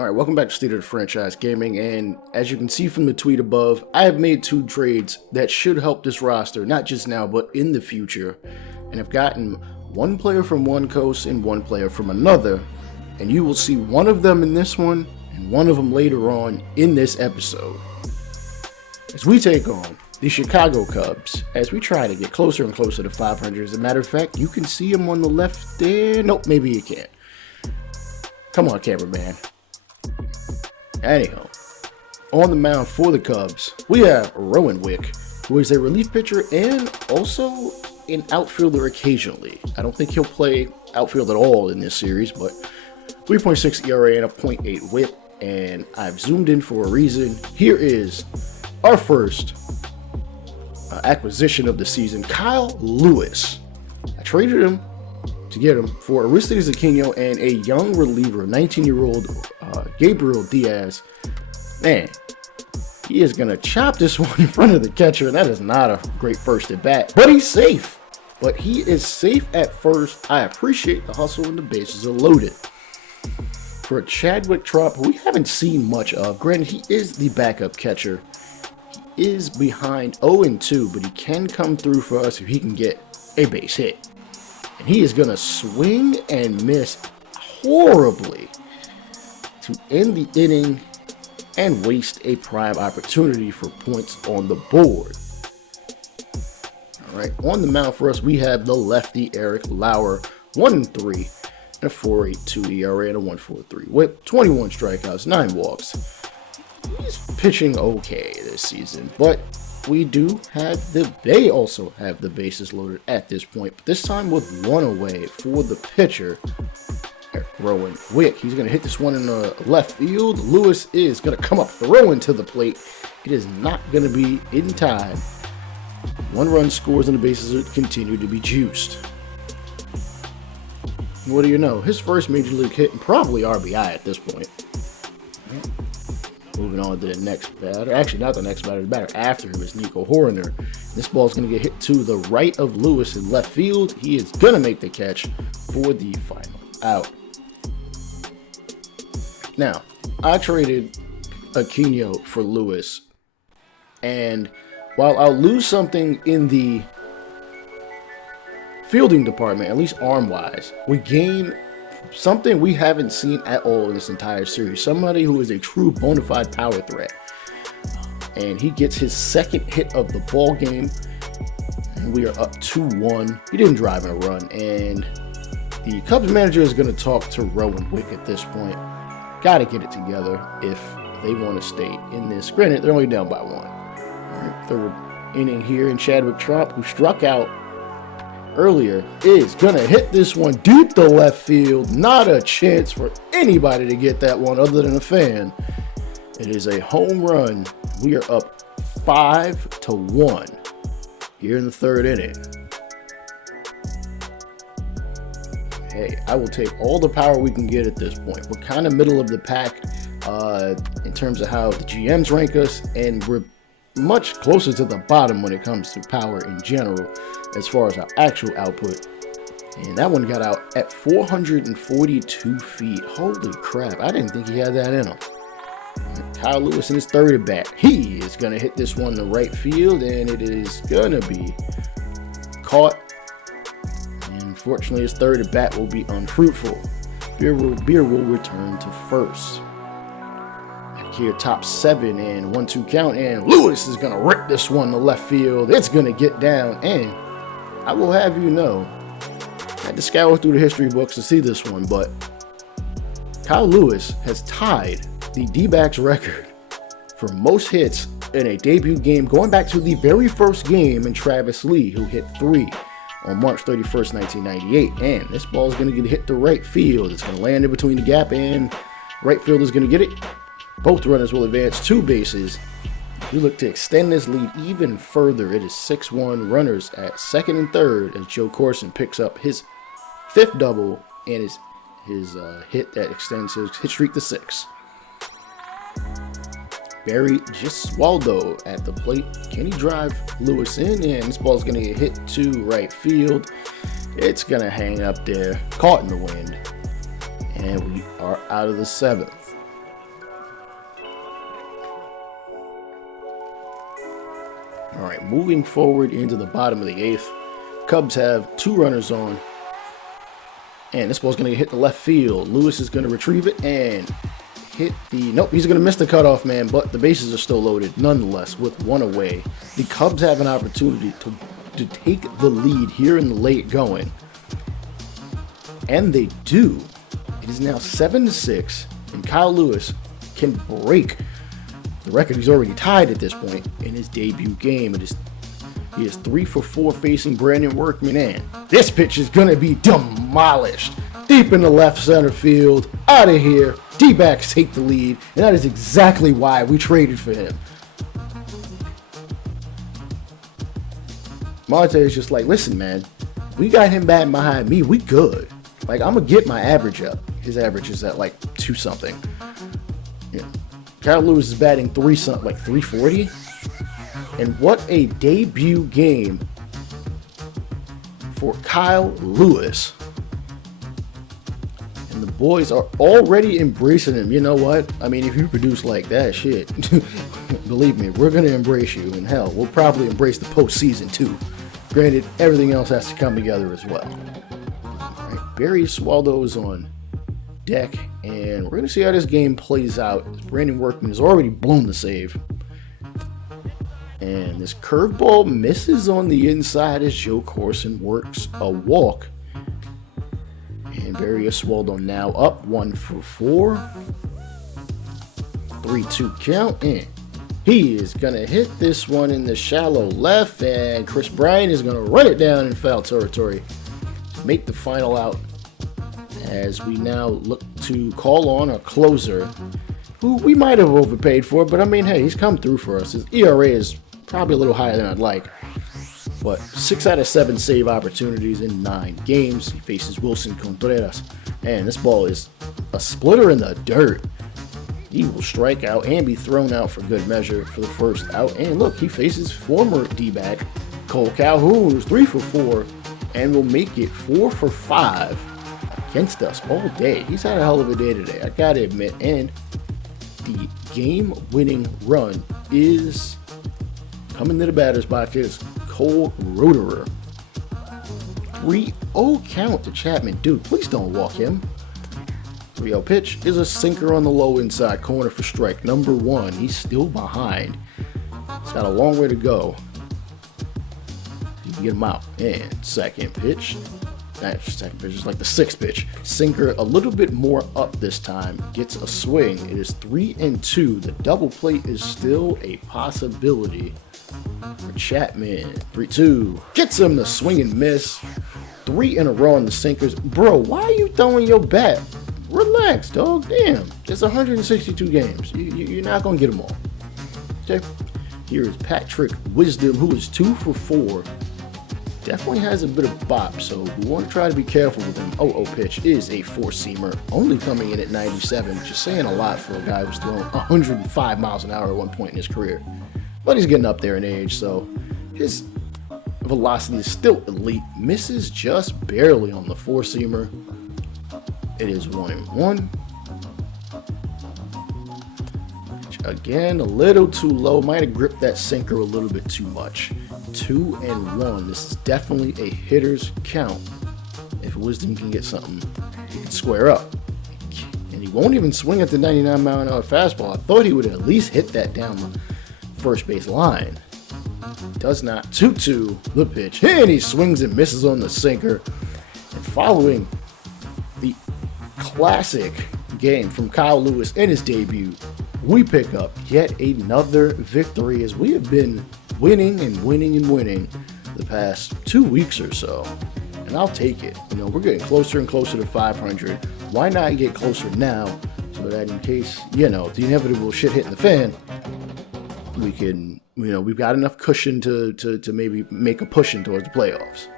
All right, welcome back to State of the Franchise Gaming, and as you can see from the tweet above, I have made 2 trades that should help this roster, not just now, but in the future, and have gotten one player from one coast and one player from another, and you will see one of them in this one and one of them later on in this episode. As we take on the Chicago Cubs, as we try to get closer and closer to 500. As a matter of fact, you can see him on the left there. Nope, maybe you can't. Come on, cameraman. Anyhow, on the mound for the Cubs, we have Rowan Wick, who is a relief pitcher and also an outfielder occasionally. I don't think he'll play outfield at all in this series, but 3.6 ERA and a .8 whip, and I've zoomed in for a reason. Here is our first acquisition of the season, Kyle Lewis. I traded him to get him for Aristides Aquino and a young reliever, 19-year-old Gabriel Diaz. Man, he is going to chop this one in front of the catcher, and that is not a great first at bat. But he's safe. But he is safe at first. I appreciate the hustle, and the bases are loaded. For Chadwick Trop, who we haven't seen much of, granted, he is the backup catcher. He is behind 0-2, but he can come through for us if he can get a base hit. And he is going to swing and miss horribly to end the inning and waste a prime opportunity for points on the board. All right, on the mound for us, we have the lefty Eric Lauer, 1-3, and a 4.82 ERA and a 1.43 whip, 21 strikeouts, 9 walks. He's pitching okay this season, but they also have the bases loaded at this point, but this time with one away for the pitcher, Rowan Wick. He's going to hit this one in the left field. Lewis is going to come up throwing to the plate. It is not going to be in time. 1 run scores and the bases continue to be juiced. What do you know? His first major league hit and probably RBI at this point. Moving on to the next batter. Actually, not the next batter. The batter after him is Nico Horner. This ball is going to get hit to the right of Lewis in left field. He is going to make the catch for the final out. Now, I traded Aquino for Lewis, and while I'll lose something in the fielding department, at least arm-wise, we gain something we haven't seen at all in this entire series. Somebody who is a true bona fide power threat. And he gets his second hit of the ball game, and we are up 2-1. He didn't drive in a run, and the Cubs manager is going to talk to Rowan Wick at this point. Got to get it together if they want to stay in this. Granted, they're only down by 1. All right, third inning here, and Chadwick Trop, who struck out earlier, is going to hit this one deep to left field. Not a chance for anybody to get that one other than a fan. It is a home run. We are up 5-1 here in the third inning. Hey, I will take all the power we can get at this point. We're kind of middle of the pack in terms of how the GMs rank us, and we're much closer to the bottom when it comes to power in general as far as our actual output. And that one got out at 442 feet. Holy crap, I didn't think he had that in him. Kyle Lewis in his third at bat. He is going to hit this one to right field, and it is going to be caught. And unfortunately, his third at bat will be unfruitful. Beer will return to first. Here, top 7 and 1-2 count, and Lewis is going to rip this one to left field. It's going to get down, and I will have you know, I had to scour through the history books to see this one, but Kyle Lewis has tied the D-backs record for most hits in a debut game going back to the very first game in Travis Lee, who hit 3 on March 31st, 1998, and this ball is going to get hit to right field. It's going to land in between the gap, and right field is going to get it. Both runners will advance 2 bases. We look to extend this lead even further. It is 6-1, runners at second and third as Joe Corson picks up his 5th double and his hit that extends his hit streak to 6. Barry Gesualdo at the plate. Can he drive Lewis in? And this ball is going to get hit to right field. It's going to hang up there, caught in the wind. And we are out of the 7th. All right, moving forward into the bottom of the 8th. Cubs have 2 runners on. And this ball's going to hit the left field. Lewis is going to retrieve it and hit the... Nope, he's going to miss the cutoff, man. But the bases are still loaded, nonetheless, with 1 away. The Cubs have an opportunity to take the lead here in the late going. And they do. It is now 7-6. And Kyle Lewis can break the record he's already tied at this point in his debut game. He is 3 for 4 facing Brandon Workman, and this pitch is going to be demolished. Deep in the left center field. Out of here. D-backs take the lead, and that is exactly why we traded for him. Marte is just like, listen, man, we got him batting behind me. We good. Like, I'm going to get my average up. His average is at like 2-something. Yeah. Kyle Lewis is batting 3-something, like 340. And what a debut game for Kyle Lewis. And the boys are already embracing him. You know what? I mean, if you produce like that, shit, believe me, we're going to embrace you. And hell, we'll probably embrace the postseason too. Granted, everything else has to come together as well. All right, Barry Swaldo's on deck, and we're going to see how this game plays out. Brandon Workman has already blown the save. And this curveball misses on the inside as Joe Corson works a walk. And Barry Oswaldo now up 1 for 4. 3-2 count. And he is going to hit this one in the shallow left. And Chris Bryant is going to run it down in foul territory to make the final out. As we now look to call on a closer who we might have overpaid for. But I mean, hey, he's come through for us. His ERA is probably a little higher than I'd like, but 6 out of 7 save opportunities in 9 games. He faces Wilson Contreras, and this ball is a splitter in the dirt. He will strike out and be thrown out for good measure for the first out. And look, he faces former D-back Cole Calhoun, who's 3 for 4, and will make it 4 for 5 against us all day. He's had a hell of a day today, I gotta admit. And the game-winning run is coming to the batter's box. Is Cole Roederer. 3-0 count to Chapman. Dude, please don't walk him. 3-0 pitch is a sinker on the low inside corner for strike number 1. He's still behind. He's got a long way to go. You can get him out. And second pitch. Second pitch is like the 6th pitch. Sinker a little bit more up this time. Gets a swing. It is 3-2. The double play is still a possibility for Chapman. 3-2. Gets him the swing and miss. 3 in a row on the sinkers. Bro, why are you throwing your bat? Relax, dog. Damn. It's 162 games. You're not going to get them all. Okay. Here is Patrick Wisdom, who is 2 for 4. Definitely has a bit of bop, so we want to try to be careful with him. 0-0 pitch is a 4-seamer, only coming in at 97, which is saying a lot for a guy who's throwing 105 miles an hour at one point in his career. But he's getting up there in age, so his velocity is still elite. Misses just barely on the 4-seamer. It is 1-1. Again, a little too low. Might have gripped that sinker a little bit too much. 2-1. This is definitely a hitter's count. If Wisdom can get something, he can square up. And he won't even swing at the 99-mile-an-hour fastball. I thought he would at least hit that down the first base line. Does not. 2-2 the pitch. And he swings and misses on the sinker. And following the classic game from Kyle Lewis in his debut, we pick up yet another victory as we have been winning and winning and winning the past 2 weeks or so. And I'll take it. You know, we're getting closer and closer to 500. Why not get closer now so that in case, you know, the inevitable shit hitting the fan, we can, you know, we've got enough cushion to maybe make a push in towards the playoffs.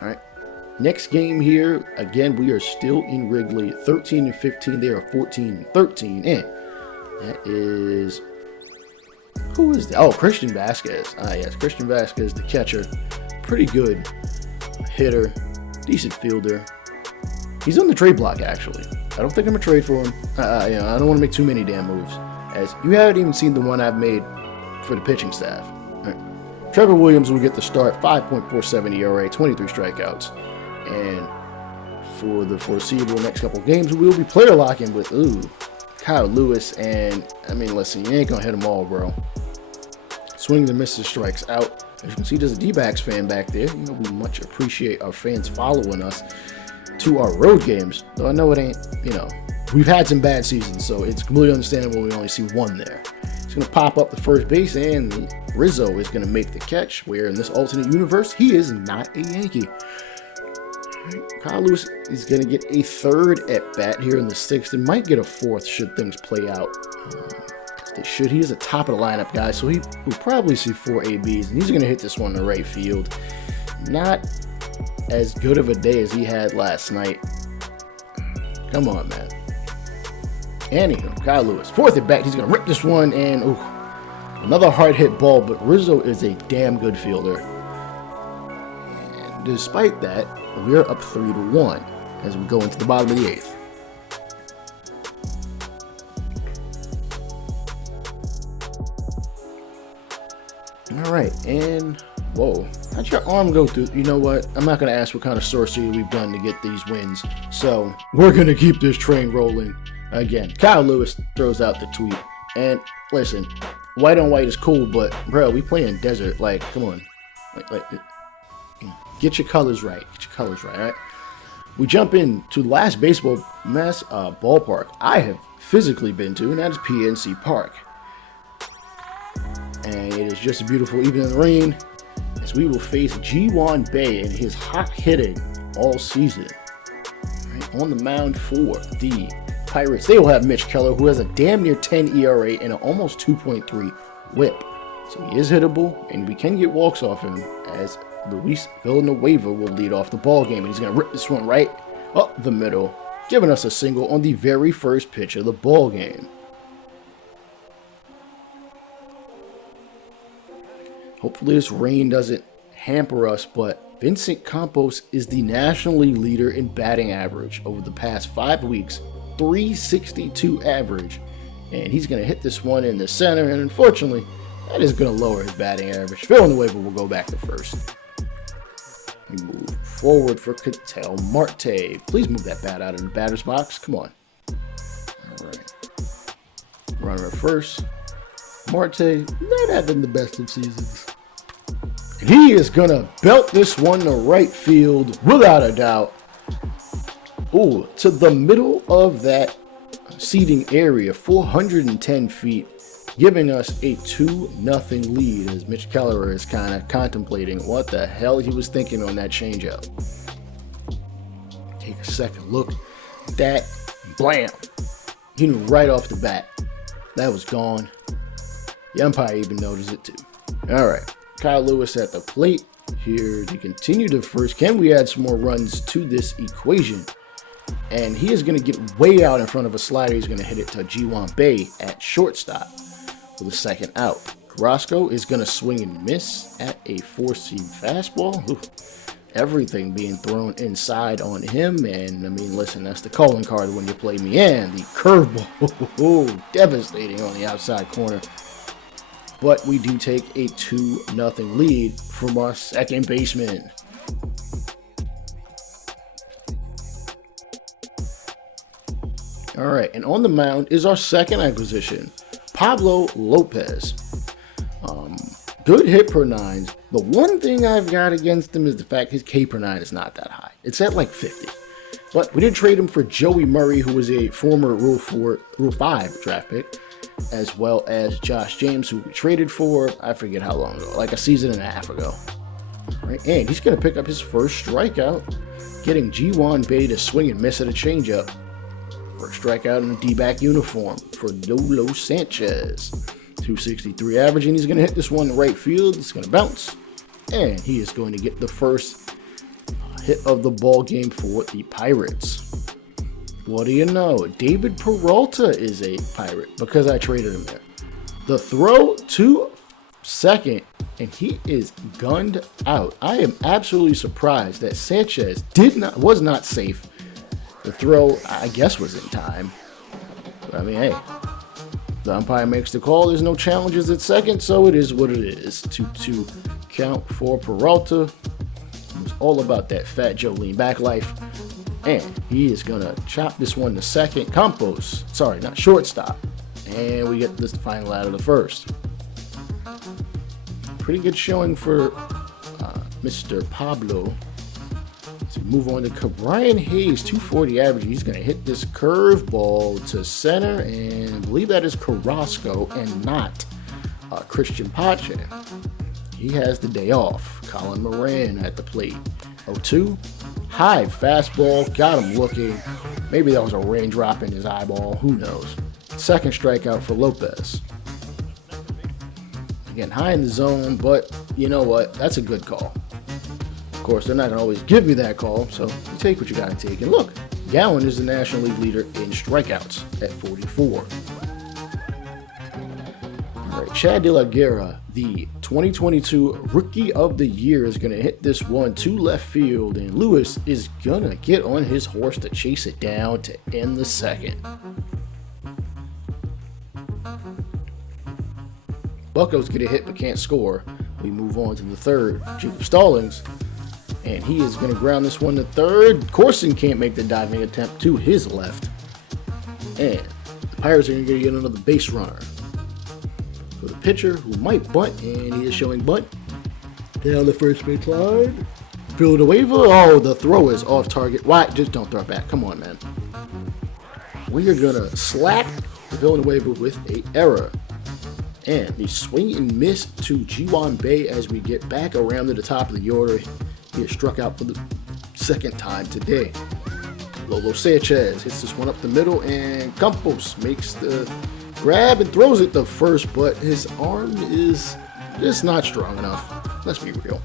All right. Next game here, again, we are still in Wrigley, 13-15. They are 14-13. And that is, who is that? Oh, Christian Vasquez. Yes, Christian Vasquez, the catcher. Pretty good hitter, decent fielder. He's on the trade block, actually. I don't think I'm going to trade for him. You know, I don't want to make too many damn moves, as you haven't even seen the one I've made for the pitching staff. Right. Trevor Williams will get the start, 5.47 ERA, 23 strikeouts. And for the foreseeable next couple games, we'll be player locking with, Kyle Lewis. And, I mean, listen, you ain't going to hit them all, bro. Swings and misses, strikes out. As you can see, there's a D-backs fan back there. You know, we much appreciate our fans following us to our road games. Though I know it ain't, we've had some bad seasons, so it's completely understandable we only see one there. He's going to pop up the first base, and Rizzo is going to make the catch, where in this alternate universe, he is not a Yankee. Kyle Lewis is going to get a third at-bat here in the sixth, and might get a fourth should things play out. They should. He is a top of the lineup guy, so he will probably see 4 ABs, and he's going to hit this one in the right field. Not as good of a day as he had last night. Come on, man. Anywho, Kyle Lewis, fourth at bat. He's going to rip this one, and another hard hit ball, but Rizzo is a damn good fielder. And despite that, we're up 3-1 as we go into the bottom of the eighth. All right, and whoa, how'd your arm go through? You know what? I'm not going to ask what kind of sorcery we've done to get these wins. So we're going to keep this train rolling. Again, Kyle Lewis throws out the tweet. And listen, white on white is cool, but bro, we play in desert. Like, come on. Get your colors right. Get your colors right, all right? We jump into the last baseball ballpark I have physically been to, and that is PNC Park. And it is just beautiful, even in the rain, as we will face Ji-Hwan Bae and his hot hitting all season. Right, on the mound for the Pirates, they will have Mitch Keller, who has a damn near 10 ERA and an almost 2.3 whip. So he is hittable, and we can get walks off him, as Luis Villanueva will lead off the ball game. And he's going to rip this one right up the middle, giving us a single on the very first pitch of the ball game. Hopefully this rain doesn't hamper us, but Vincent Campos is the national league leader in batting average over the past 5 weeks, 362 average, and he's going to hit this one in the center, and unfortunately, that is going to lower his batting average. Villanueva will go back to first. We move forward for Ketel Marte. Please move that bat out of the batter's box. Come on. All right. Runner at first. Marte, not having the best of seasons. And he is going to belt this one to right field without a doubt. Ooh, to the middle of that seating area, 410 feet, giving us a 2-0 lead, as Mitch Keller is kind of contemplating what the hell he was thinking on that changeup. Take a second look at that. Blam! He knew right off the bat that was gone. The umpire even noticed it too. All right, Kyle Lewis at the plate here to continue to first. Can we add some more runs to this equation? And he is going to get way out in front of a slider. He's going to hit it to Ji-Hwan Bae at shortstop for the second out. Carrasco is going to swing and miss at a 4-seam fastball. Ooh, everything being thrown inside on him. And I mean, listen, that's the calling card when you play me. And the curveball, devastating on the outside corner. But we do take a 2-0 lead from our second baseman. All right, and on the mound is our second acquisition, Pablo Lopez. Good hit per nines. The one thing I've got against him is the fact his K per nine is not that high. It's at like 50. But we did trade him for Joey Murray, who was a former Rule 5 draft pick, as well as Josh James, who we traded for, I forget how long ago, like a season and a half ago. All right, and he's going to pick up his first strikeout, getting Ji-Hwan Bae to swing and miss at a changeup. First strikeout in a D-back uniform for Lolo Sanchez. 263 average, and he's going to hit this one in right field. It's going to bounce, and he is going to get the first hit of the ball game for the Pirates. What do you know? David Peralta is a Pirate because I traded him there. The throw to second, and he is gunned out. I am absolutely surprised that Sanchez was not safe. The throw, I guess, was in time. But I mean, hey, the umpire makes the call. There's no challenges at second, so it is what it is. 2-2 count for Peralta. It was all about that Fat Joe lean back life. And he is going to chop this one to second. Campos, sorry, not shortstop. And we get this final out of the first. Pretty good showing for Mr. Pablo. So move on to Brian Hayes, 240 average. He's going to hit this curveball to center, and I believe that is Carrasco and not Christian Pache. He has the day off. Colin Moran at the plate. 0-2. High fastball. Got him looking. Maybe that was a raindrop in his eyeball. Who knows? Second strikeout for Lopez. Again, high in the zone, but you know what? That's a good call. Of course, they're not going to always give me that call, so you take what you got to take. And look, Gowan is the National League leader in strikeouts at 44. All right, Chad De La Guerra, the 2022 Rookie of the Year, is going to hit this one to left field, and Lewis is going to get on his horse to chase it down to end the second. Bucko's going to hit but can't score. We move on to the third. Jacob Stallings, and he is going to ground this one to third. Corson can't make the diving attempt to his left. And the Pirates are going to get another base runner for the pitcher, who might bunt, and he is showing bunt. Down the first base line. Villanueva. Oh, the throw is off target. Why? Just don't throw it back. Come on, man. We are going to slap Villanueva with an error. And the swing and miss to Ji-Hwan Bae as we get back around to the top of the order. He is struck out for the second time today. Lolo Sanchez hits this one up the middle, and Campos makes the grab and throws it to first, but his arm is just not strong enough. Let's be real.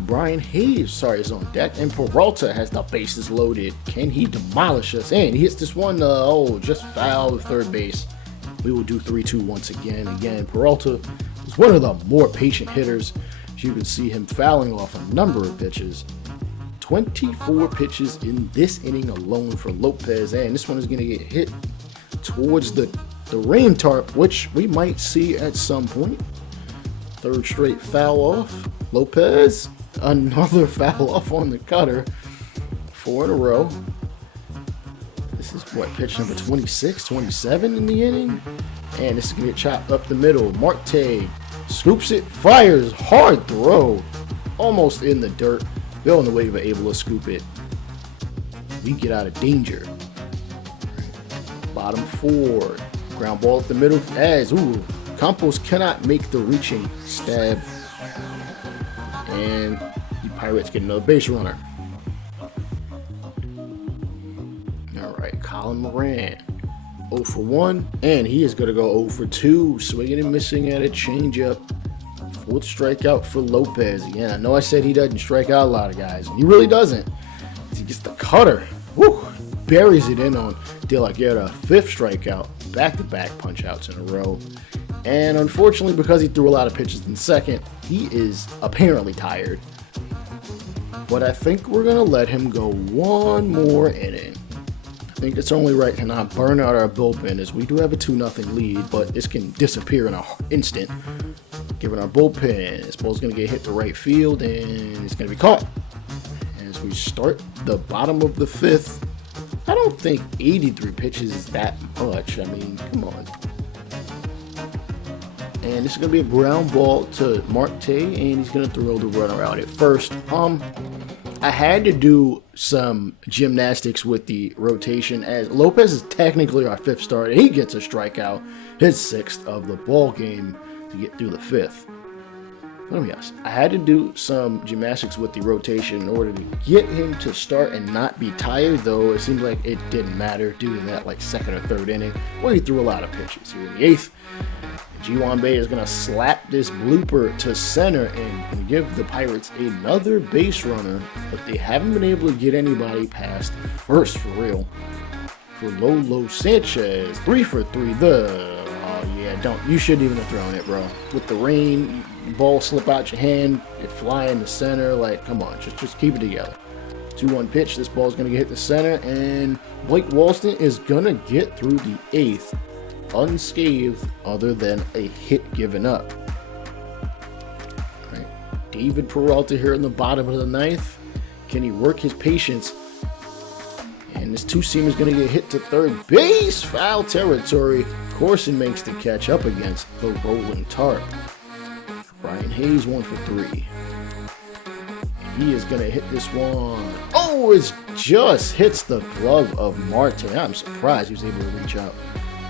Brian Hayes, is on deck, and Peralta has the bases loaded. Can he demolish us? And he hits this one, just foul to third base. We will do 3-2 once again. Again, Peralta is one of the more patient hitters. As you can see him fouling off a number of pitches. 24 pitches in this inning alone for Lopez, and this one is going to get hit towards the rain tarp, which we might see at some point. Third straight foul off. Lopez, another foul off on the cutter. 4 in a row. This is pitch number 26, 27 in the inning. And this is going to get chopped up the middle. Marte scoops it, fires, hard throw. Almost in the dirt. Villanueva able to scoop it. We get out of danger. Bottom 4. Ground ball at the middle as, Campos cannot make the reaching stab. And the Pirates get another base runner. Colin Moran, 0 for 1, and he is going to go 0 for 2, swinging and missing at a changeup. Fourth strikeout for Lopez. Again, I know I said he doesn't strike out a lot of guys, and he really doesn't. He gets the cutter, buries it in on De La Guerra. Fifth strikeout, back-to-back punch-outs in a row. And unfortunately, because he threw a lot of pitches in second, he is apparently tired. But I think we're going to let him go one more inning. I think it's only right to not burn out our bullpen, as we do have a 2-0 lead, but this can disappear in an instant. Given our bullpen, this ball's going to get hit to right field, and it's going to be caught. As we start the bottom of the fifth, I don't think 83 pitches is that much. I mean, come on. And this is going to be a ground ball to Marte, and he's going to throw the runner out at first. I had to do some gymnastics with the rotation, as Lopez is technically our fifth starter. He gets a strikeout, his sixth of the ball game to get through the fifth. Yes, I had to do some gymnastics with the rotation in order to get him to start and not be tired, though it seemed like it didn't matter due to that second or third inning where he threw a lot of pitches. Here in the eighth, Ji-Hwan Bae is going to slap this blooper to center and give the Pirates another base runner, but they haven't been able to get anybody past first for real. For Lolo Sanchez, 3 for 3. You shouldn't even have thrown it, bro. With the rain, ball slip out your hand, it fly in the center. Come on, just keep it together. 2-1 pitch. This ball is going to hit the center, and Blake Walston is going to get through the eighth unscathed, other than a hit given up. David Peralta here in the bottom of the ninth. Can he work his patience? And this two-seamer is going to get hit to third base. Foul territory. Corson makes the catch up against the rolling tarp. Ryan Hayes 1 for 3. He is going to hit this one. Oh, it just hits the glove of Marte. I'm surprised he was able to reach out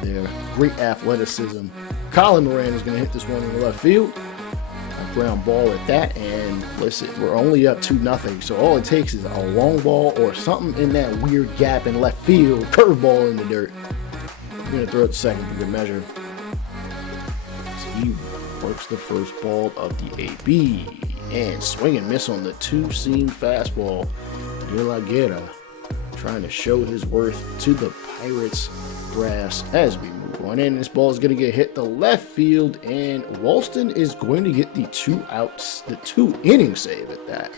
there. Great athleticism. Colin Moran is going to hit this one in the left field. A ground ball at that. And listen, we're only up 2-0. So all it takes is a long ball or something in that weird gap in left field. Curveball in the dirt. I'm going to throw it to second for good measure. He works the first ball of the AB. And swing and miss on the two-seam fastball. De La Guerra trying to show his worth to the Pirates brass as we move on in. This ball is going to get hit the left field, and Walston is going to get the 2 outs, the 2-inning save at that.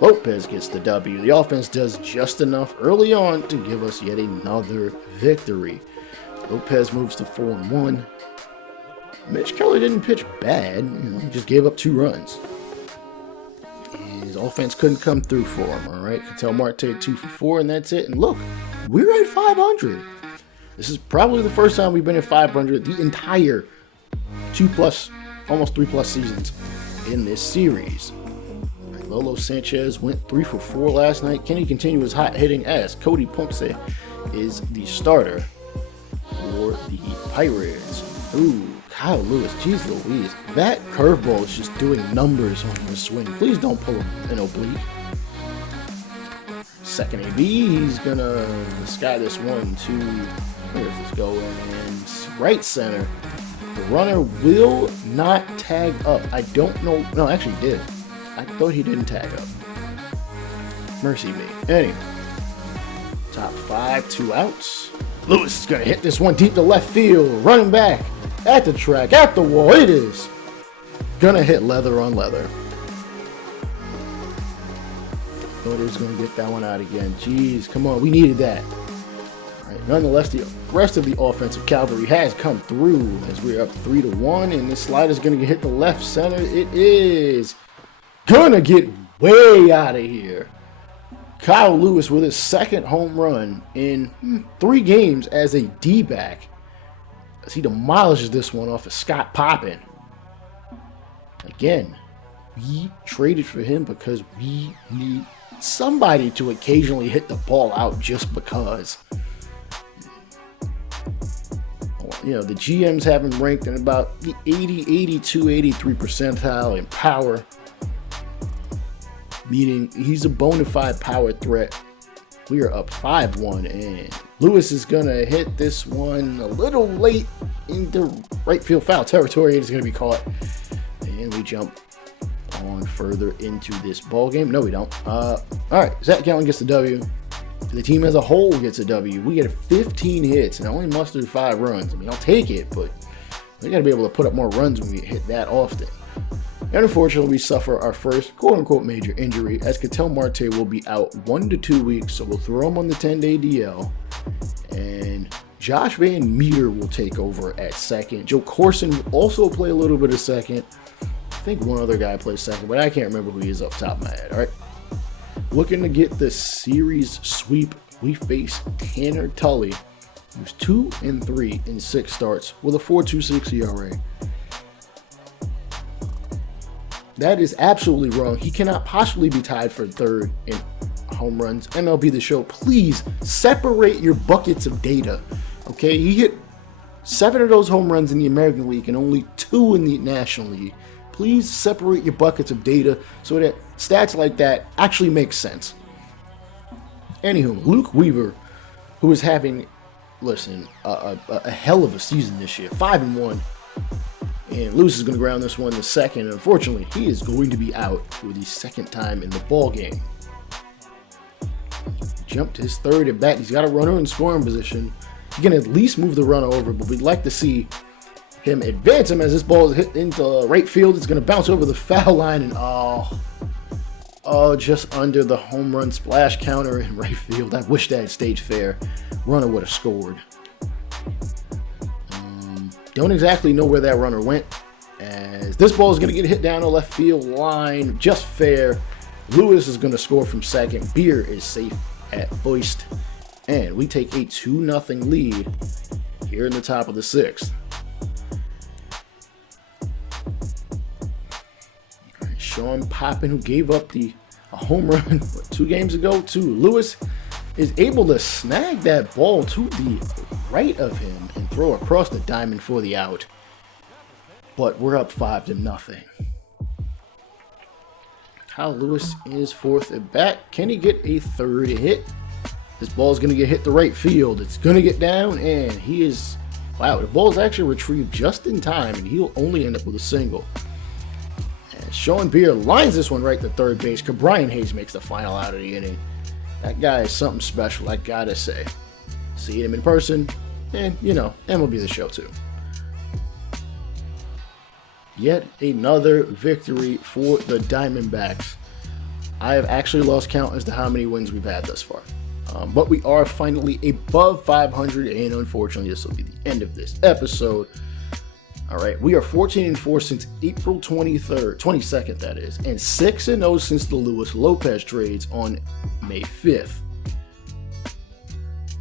Lopez gets the W. The offense does just enough early on to give us yet another victory. Lopez moves to 4-1. Mitch Keller didn't pitch bad, he just gave up 2 runs. And his offense couldn't come through for him, all right? Ketel Marte 2 for 4, and that's it. And look, we're at 500. This is probably the first time we've been at 500 the entire 2+, almost 3+ seasons in this series. Right, Lolo Sanchez went 3 for 4 last night. Can he continue his hot hitting as Cody Ponce is the starter for the Pirates? Ooh. Kyle Lewis, geez Louise, that curveball is just doing numbers on the swing. Please don't pull an oblique. Second AB, he's gonna sky this one to, where does this go? And right center. The runner will not tag up. I don't know, no, actually he did. I thought he didn't tag up. Mercy me. Anyway, top 5, 2 outs. Lewis is gonna hit this one deep to left field, running back. At the track, at the wall, it is gonna hit leather on leather. Thought he was gonna get that one out again. Jeez, come on, we needed that. All right, nonetheless, the rest of the offensive cavalry has come through as we're up 3-1, and this slider's gonna get hit the left center. It is gonna get way out of here. Kyle Lewis with his second home run in 3 games as a D-back. As he demolishes this one off of Scott Poppin. Again, we traded for him because we need somebody to occasionally hit the ball out just because. You know, the GMs have him ranked in about the 80, 82, 83 percentile in power. Meaning he's a bona fide power threat. We are up 5-1, and Lewis is going to hit this one a little late into right field foul territory. It's going to be caught, and we jump on further into this ball game. No, we don't. All right, Zach Gallen gets the W. The team as a whole gets a W. We get 15 hits and only mustered 5 runs. I mean, I'll take it, but we got to be able to put up more runs when we hit that often. And unfortunately, we suffer our first quote-unquote major injury as Ketel Marte will be out 1 to 2 weeks, so we'll throw him on the 10-day DL. And Josh Van Meter will take over at second. Joe Corson will also play a little bit of second. I think one other guy plays second, but I can't remember who he is off the top of my head. All right. Looking to get the series sweep, we face Tanner Tully, who's 2-3 in 6 starts with a 4.26 ERA. That is absolutely wrong. He cannot possibly be tied for third in home runs. MLB the Show, please separate your buckets of data. Okay, he hit 7 of those home runs in the American League and only 2 in the National League. Please separate your buckets of data so that stats like that actually make sense. Anywho, Luke Weaver, who is having, a hell of a season this year, 5-1. And Lewis is going to ground this one to second. Unfortunately, he is going to be out for the second time in the ball game. Jumped his third at bat. He's got a runner in scoring position. He can at least move the runner over, but we'd like to see him advance him as this ball is hit into right field. It's going to bounce over the foul line and just under the home run splash counter in right field. I wish that had stayed fair. Runner would have scored. Don't exactly know where that runner went. As this ball is going to get hit down the left field line, just fair. Lewis is going to score from second. Beer is safe at first. And we take a 2-0 lead here in the top of the 6th. All right, Sean Poppin, who gave up a home run 2 games ago to Lewis, is able to snag that ball to the right of him and throw across the diamond for the out. But we're up 5-0. Kyle Lewis is 4th at bat. Can he get a 3rd hit? This ball is going to get hit the right field. It's going to get down, and he is... Wow, the ball is actually retrieved just in time, and he'll only end up with a single. And Sean Beer lines this one right to third base. Brian Hayes makes the final out of the inning. That guy is something special, I gotta say. See him in person, and, MLB the Show too. Yet another victory for the Diamondbacks. I have actually lost count as to how many wins we've had thus far. But we are finally above 500, and unfortunately this will be the end of this episode. All right, we are 14-4 since April 22nd, that is, and 6-0 since the Luis Lopez trades on May 5th.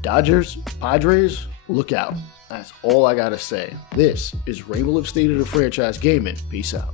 Dodgers, Padres, look out. That's all I gotta say. This is Rainbow Live State of the Franchise Gaming. Peace out.